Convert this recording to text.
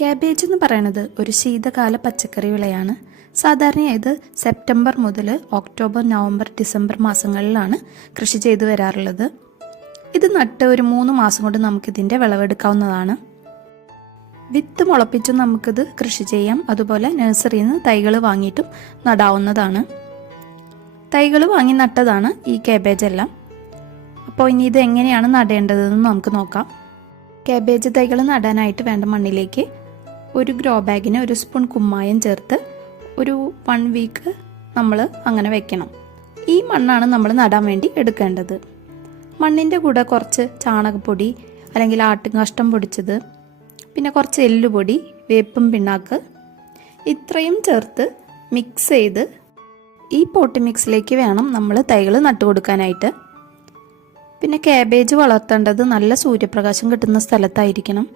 Cabbage എന്ന് പറയുന്നത് ഒരു ശീതകാല പച്ചക്കറി വിളയാണ്. സാധാരണയായി ഇത് സെപ്റ്റംബർ മുതൽ ഒക്ടോബർ, നവംബർ, ഡിസംബർ മാസങ്ങളിലാണ് കൃഷി ചെയ്തു വരാറുള്ളത്. ഇത് നട്ട് ഒരു 3 മാസം കൊണ്ട് നമുക്കിതിൻ്റെ വിളവെടുക്കാവുന്നതാണ്. വിത്ത് മുളപ്പിച്ചും നമുക്കിത് കൃഷി ചെയ്യാം. അതുപോലെ നഴ്സറിയിൽ നിന്ന് തൈകൾ വാങ്ങിയിട്ടും നടാവുന്നതാണ്. തൈകൾ വാങ്ങി നട്ടതാണ് ഈ കാബേജ് എല്ലാം. അപ്പോൾ ഇനി ഇത് എങ്ങനെയാണ് നടേണ്ടതെന്ന് നമുക്ക് നോക്കാം. കാബേജ് തൈകൾ നടാനായിട്ട് വേണ്ട മണ്ണിലേക്ക് ഒരു ഗ്രോ ബാഗിന് 1 സ്പൂൺ കുമ്മായം ചേർത്ത് ഒരു 1 വീക്ക് നമ്മൾ അങ്ങനെ വെക്കണം. ഈ മണ്ണാണ് നമ്മൾ നടാൻ വേണ്ടി എടുക്കേണ്ടത്. മണ്ണിൻ്റെ കൂടെ കുറച്ച് ചാണകപ്പൊടി അല്ലെങ്കിൽ ആട്ടുംകാഷ്ടം പൊടിച്ചത്, പിന്നെ കുറച്ച് എല്ലുപൊടി, വേപ്പും പിണ്ണാക്ക് ഇത്രയും ചേർത്ത് മിക്സ് ചെയ്ത് ഈ പോട്ടി മിക്സിലേക്ക് വേണം നമ്മൾ തൈകൾ നട്ടു കൊടുക്കാനായിട്ട്. പിന്നെ കാബേജ് വളർത്തേണ്ടത് നല്ല സൂര്യപ്രകാശം കിട്ടുന്ന സ്ഥലത്തായിരിക്കണം.